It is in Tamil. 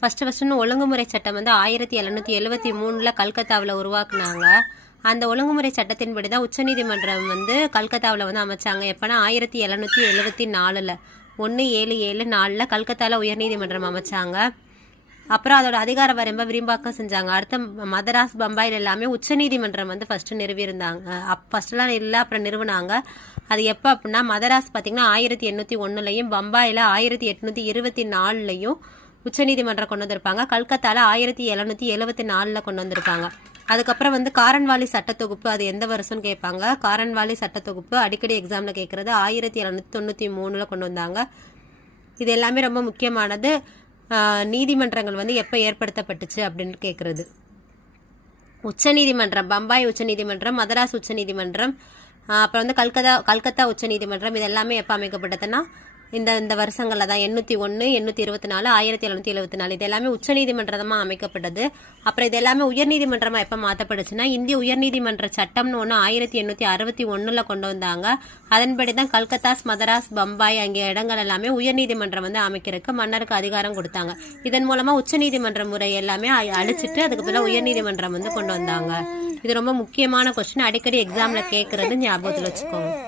ஃபஸ்ட்டு ஃபஸ்ட்டுன்னு ஒழுங்குமுறை சட்டம் வந்து ஆயிரத்தி எழுநூற்றி எழுபத்தி மூணில் கல்கத்தாவில் உருவாக்குனாங்க. அந்த ஒழுங்குமுறை சட்டத்தின்படி தான் உச்சநீதிமன்றம் வந்து கல்கத்தாவில் வந்து அமைச்சாங்க. எப்போனா ஆயிரத்தி எழுநூற்றி எழுபத்தி நாலில். ஒன்று ஏழு ஏழு நாலில் கல்கத்தாவில் உயர்நீதிமன்றம் அமைச்சாங்க. அப்புறம் அதோட அதிகார வரம்ப விரும்பாக்கம் செஞ்சாங்க. அடுத்த மதராஸ் பம்பாயில் எல்லாமே உச்சநீதிமன்றம் வந்து ஃபஸ்ட்டு நிறுவியிருந்தாங்க. அப் ஃபஸ்ட்டுலாம் இல்லை அப்புறம் நிறுவினாங்க. அது எப்போ அப்படின்னா மதராஸ் பார்த்தீங்கன்னா ஆயிரத்தி எண்ணூற்றி ஒன்றுலையும் பம்பாயில் ஆயிரத்தி எட்நூற்றி இருபத்தி நாலுலையும் உச்சநீதிமன்றம் கொண்டு வந்திருப்பாங்க. கல்கத்தாவில் ஆயிரத்தி எழுநூற்றி எழுபத்தி நாலில் கொண்டு வந்திருப்பாங்க. அதுக்கப்புறம் வந்து காரன்வாலி சட்டத்தொகுப்பு அது எந்த வருஷம்னு கேட்பாங்க. காரன்வாலி சட்டத்தொகுப்பு அடிக்கடி எக்ஸாமில் கேட்குறது ஆயிரத்தி எழுநூற்றி தொண்ணூற்றி மூணில் கொண்டு வந்தாங்க. இது எல்லாமே ரொம்ப முக்கியமானது. நீதிமன்றங்கள் வந்து எப்போ ஏற்படுத்தப்பட்டுச்சு அப்படின்னு கேட்குறது. உச்சநீதிமன்றம் பம்பாய் உச்சநீதிமன்றம் மதராஸ் உச்சநீதிமன்றம் அப்புறம் வந்து கல்கத்தா கல்கத்தா உச்சநீதிமன்றம் இது எல்லாமே எப்போ அமைக்கப்பட்டதுன்னா இந்த இந்த வருஷங்களில் தான் எண்ணூற்றி ஒன்று எண்ணூற்றி இருபத்தி நாலு ஆயிரத்தி எழுநூற்றி எழுபத்தி நாலு. இது எல்லாமே உச்சநீதிமன்றமாக அமைக்கப்பட்டது. அப்புறம் இது எல்லாமே உயர்நீதிமன்றமாக எப்போ மாற்றப்படுச்சுன்னா இந்திய உயர்நீதிமன்ற சட்டம்னு ஒன்று ஆயிரத்தி எண்ணூற்றி அறுபத்தி ஒன்றில் கொண்டு வந்தாங்க. அதன்படி தான் கல்கத்தாஸ் மதராஸ் பம்பாய் ஆகிய இடங்கள் எல்லாமே உயர்நீதிமன்றம் வந்து அமைக்கிறதுக்கு மன்னருக்கு அதிகாரம் கொடுத்தாங்க. இதன் மூலமாக உச்சநீதிமன்ற முறை எல்லாமே அழிச்சிட்டு அதுக்கு பதிலாக உயர்நீதிமன்றம் வந்து கொண்டு வந்தாங்க. இது ரொம்ப முக்கியமான கொஸ்டின் அடிக்கடி எக்ஸாமில் கேட்குறது ஞாபகத்தில் வச்சுக்கோங்க.